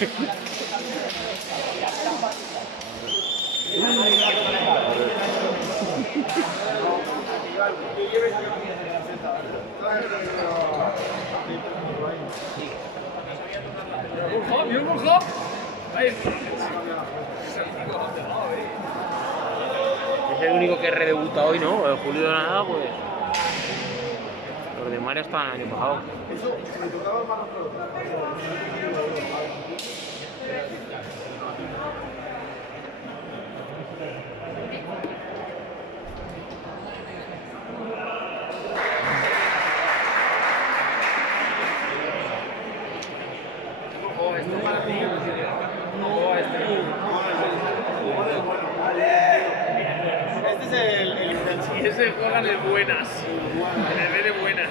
Es el único que redebuta hoy, ¿no? El Julio de la nada, pues. Los demás ya estaban el año pasado. Ese juega de buenas. Me ve de buenas.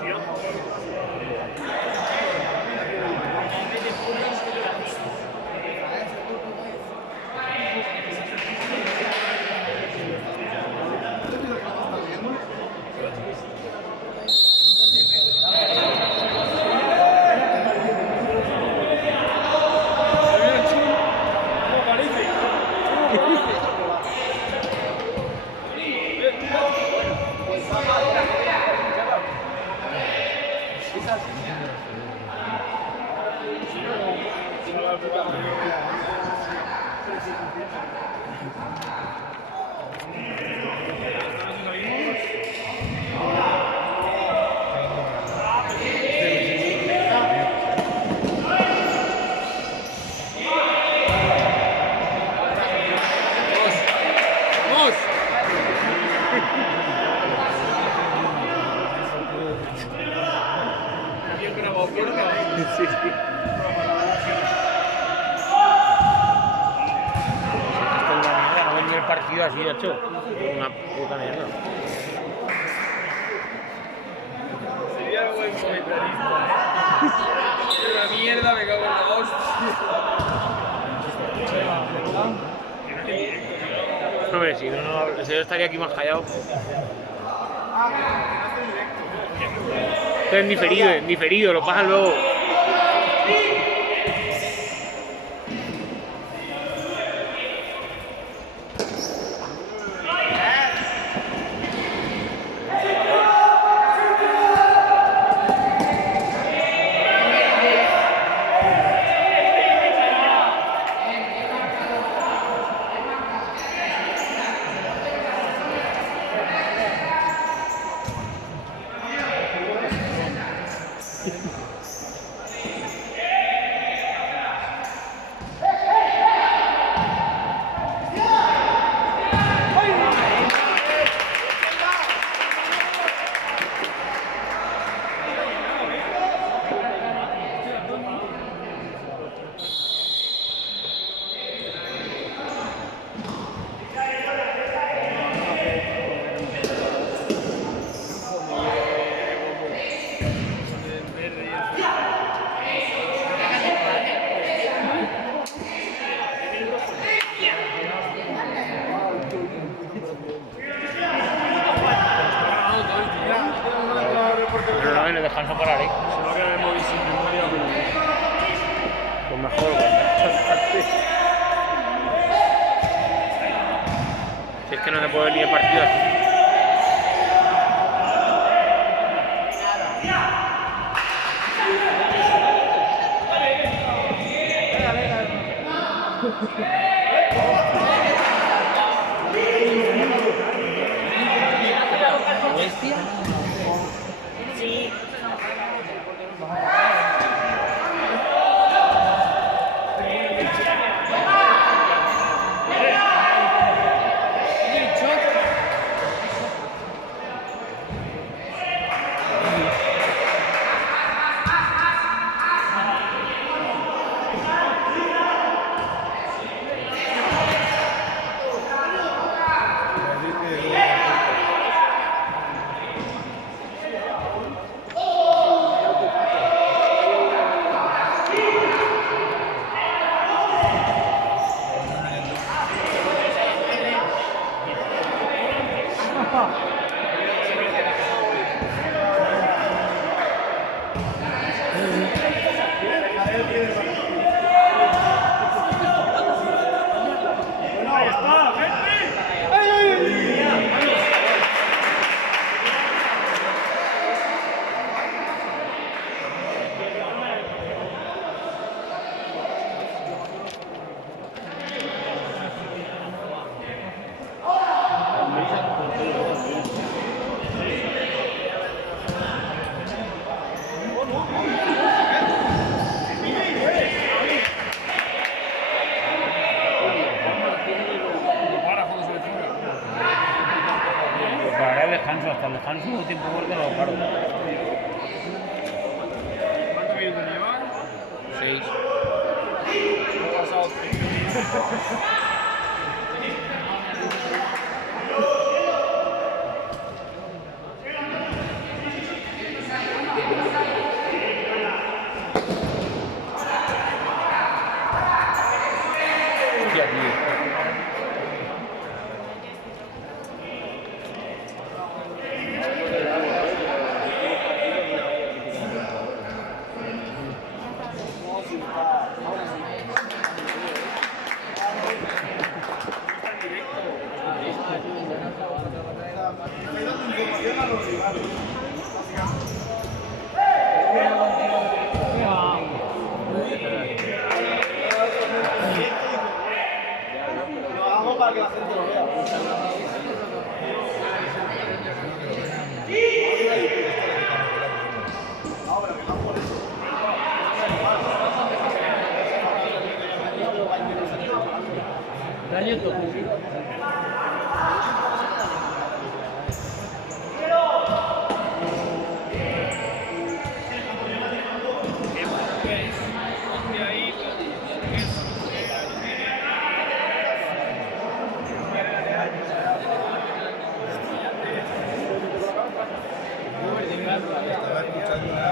Tío. Sí, sí. No venía el partido así, hecho. Una puta mierda. Sería buen comentarista, Una mierda, me cago en la hostia. Hombre, si yo estaría aquí más callado. Esto es en diferido, lo pasan luego. Pero no dejan no parar, ¿eh? Se va a quedar el móvil sin memoria, Pues mejor, si es que no se puede ver ni el partido así. ¿Bestia? Sí. Hostia, tío. Para que la gente lo vea. Estaba escuchando una...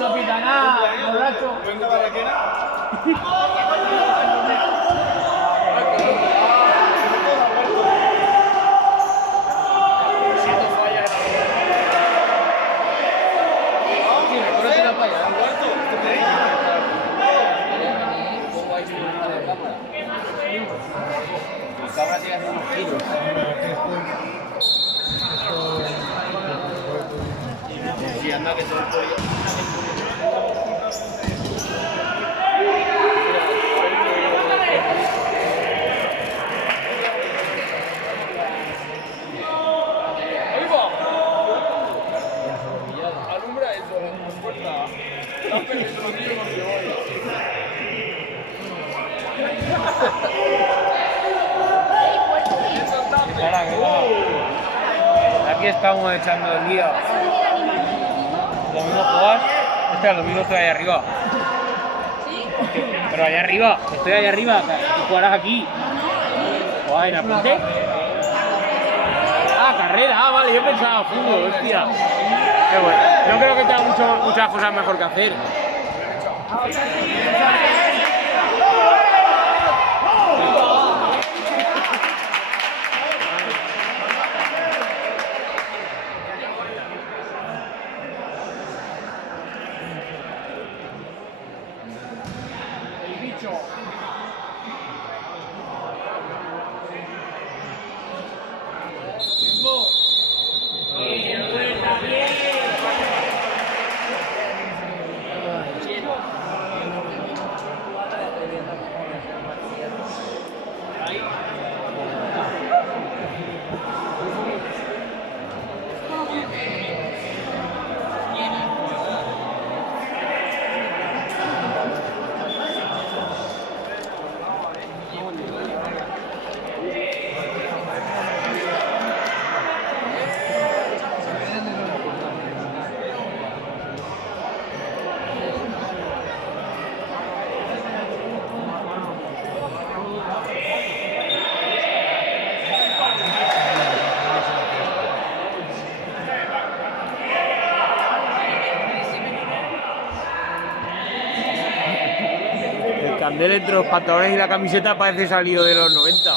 No pita nada, borracho. ¿Cuenta Barraquena? Cabra sigue haciendo kilos. Sí, anda que todo el pollo. Alumbra eso. Hola, ¿qué tal? Aquí estamos echando el día. Domingo jugar. Este el domingo estoy ahí arriba. ¿Sí? Pero allá arriba, estoy allá arriba. Tú jugarás aquí. Guay, ¿la apunté? Ah, carrera, ah, vale, yo pensaba fútbol, hostia. Qué bueno. No creo que tenga muchas cosas mejor que hacer. El candel entre los pantalones y la camiseta parece salido de los 90.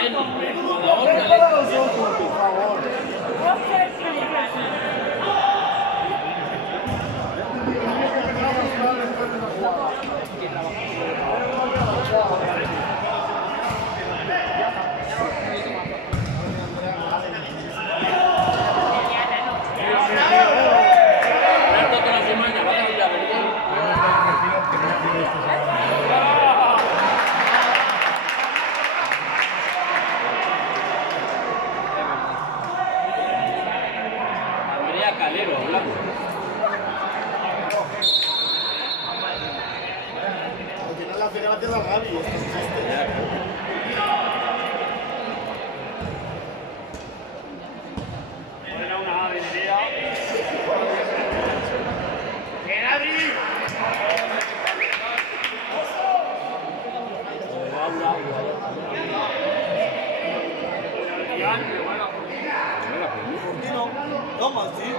la N. Con la otra Ven para nosotros, por favor. toda la semana, vas a ir a ver. Andrea Calero, hablamos. Al final la federación la Gaby, esto existe. Era una avenida. ¡Bien, Adri! No más, sí.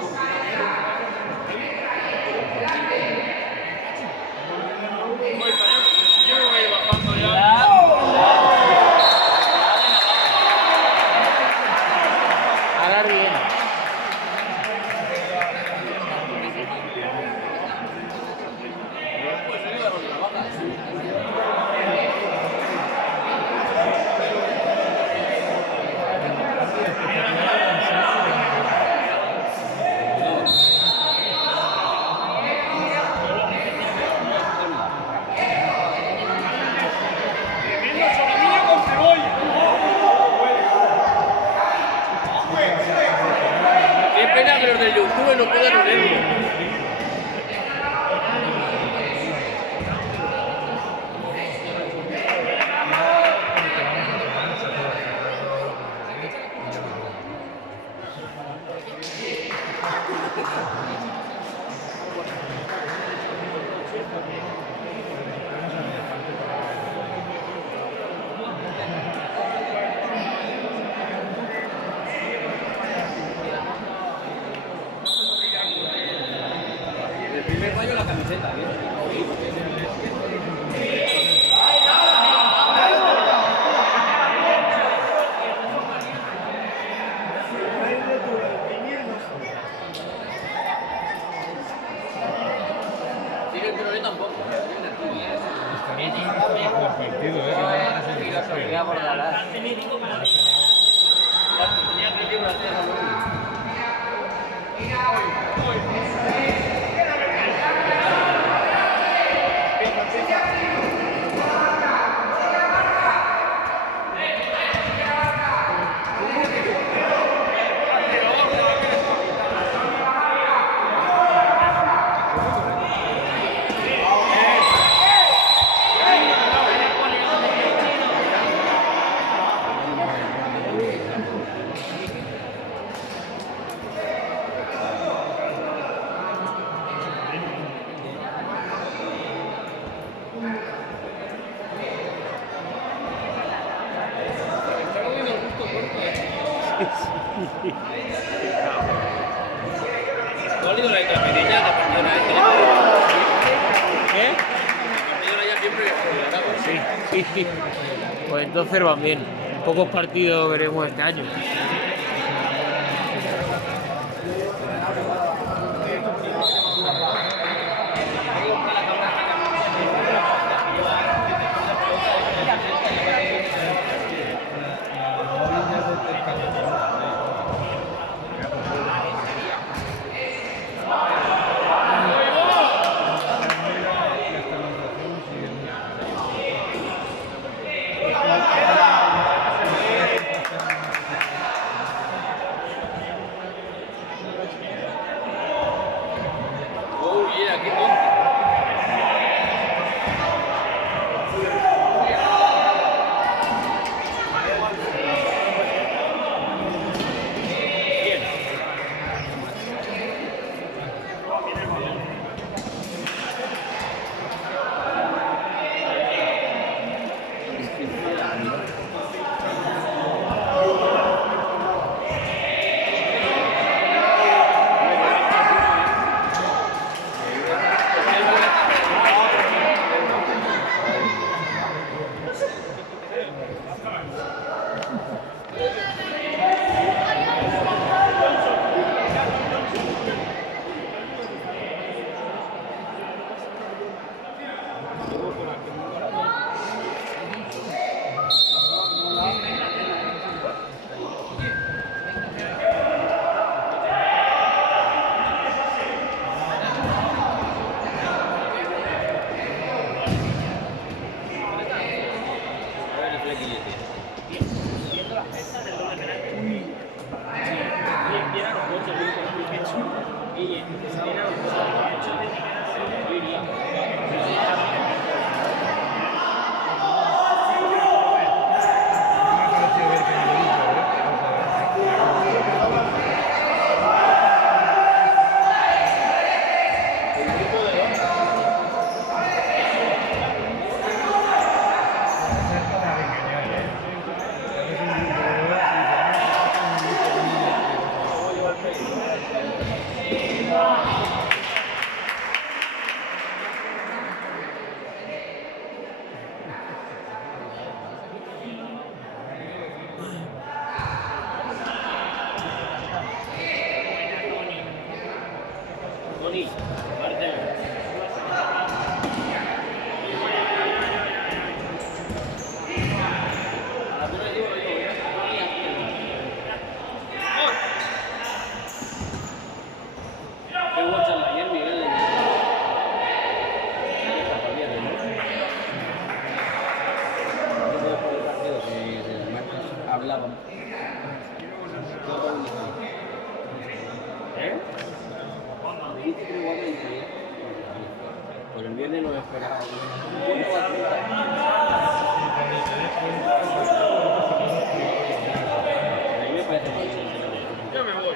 Yo me voy a ir bajando ya. Ahora bien. Tremendo solomillo con cebolla. Qué pena que los de YouTube no puedan leerlo. El primer fallo la camiseta, Sigue, pero yo tampoco. Partido, Tenía que llevar a tierra, ¿Tú has leído la intermedia? La partida ¿Qué? ya siempre Sí, sí. Pues entonces van bien. Pocos partidos veremos este año. Tony, Martel. Hablaban. ¿Eh? Por el viernes lo esperaba. A mí me parece muy bien. Yo me voy.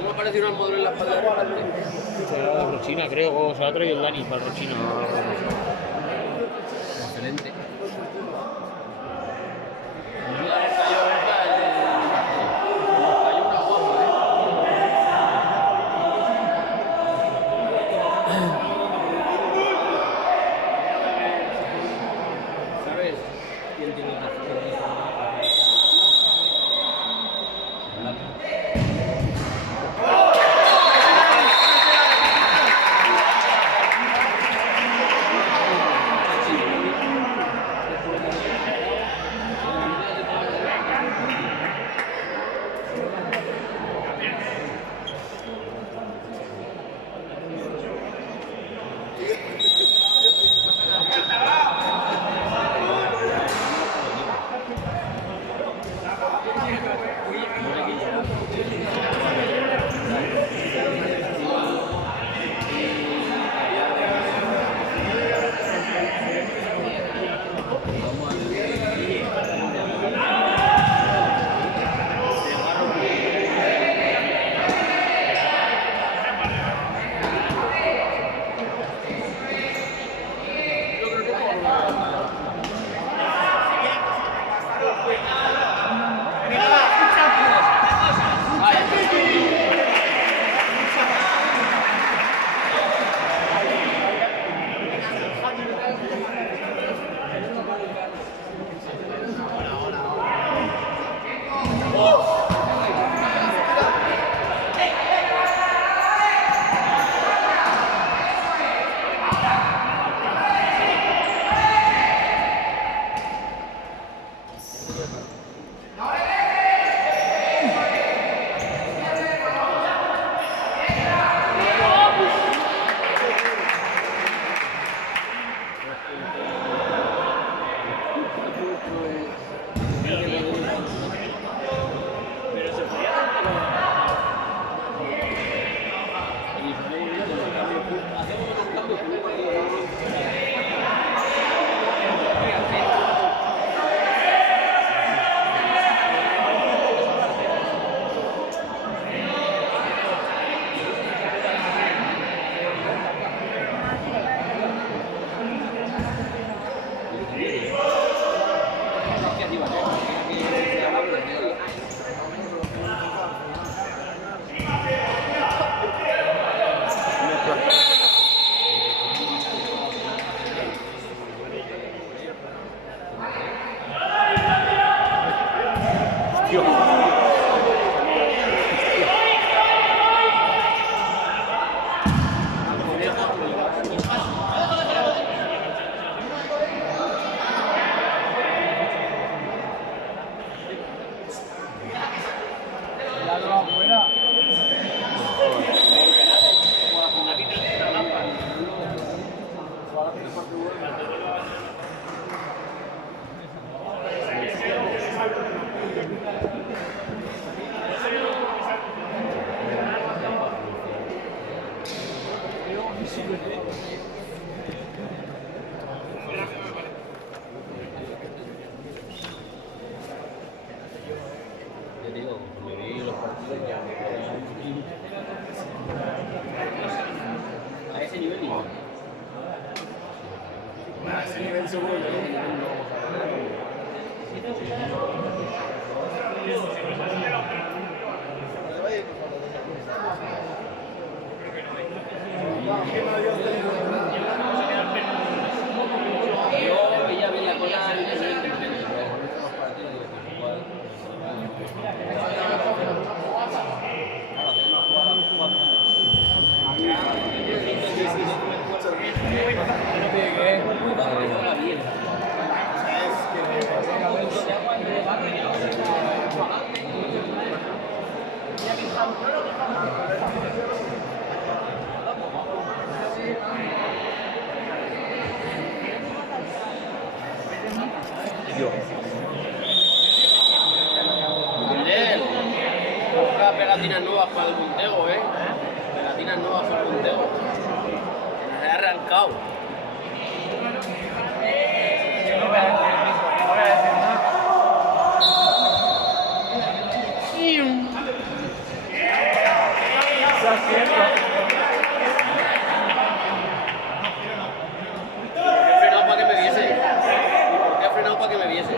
¿Cómo apareció una modelo en la espalda de repente? Será de Rochina, creo, o se la ha traído el Dani para el Rochina. Excelente. ¿Sabes quién tiene una Yo digo, me vi los partidos ya. A ese nivel igual. A ese nivel seguro que no. Yo veía bien la cola en ese nivel, pero en los partidos digo, pues igual. Claro, hacer una jugada 4 Andel, busca pegatinas nuevas para el Montego, pegatinas nuevas para el Montego. Se ha arrancado. He frenado para que me viese. He frenado para que me viese.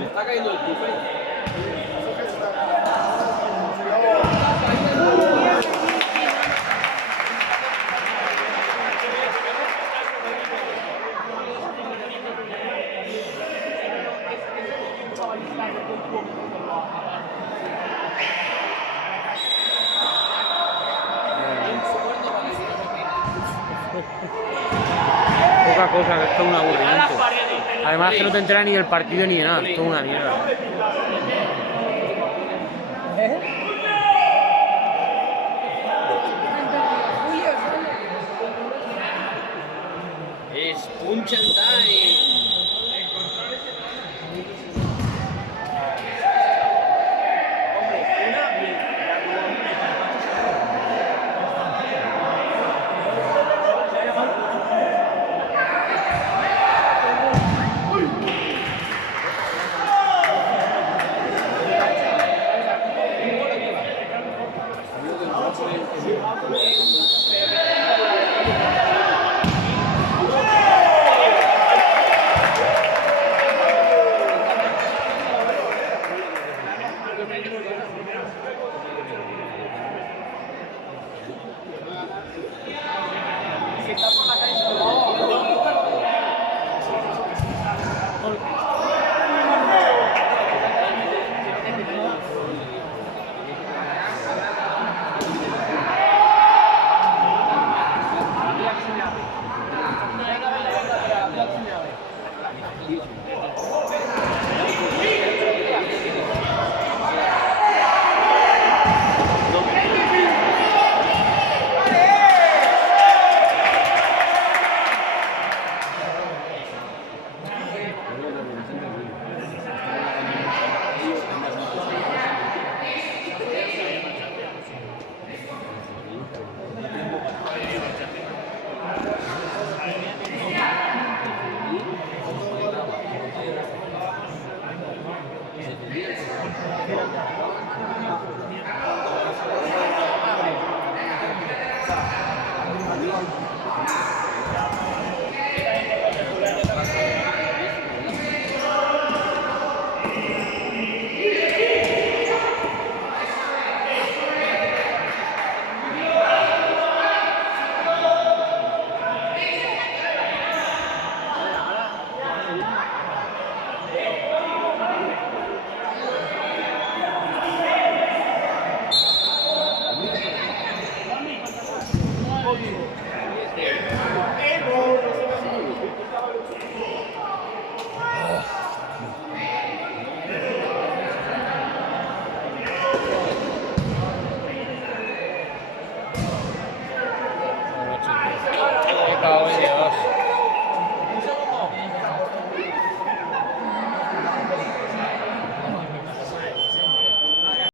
Está cayendo el tufe. Poca cosa, que esto es un aburrimiento. Además que no te entera ni del partido ni de nada, esto es una mierda. Es punch and time.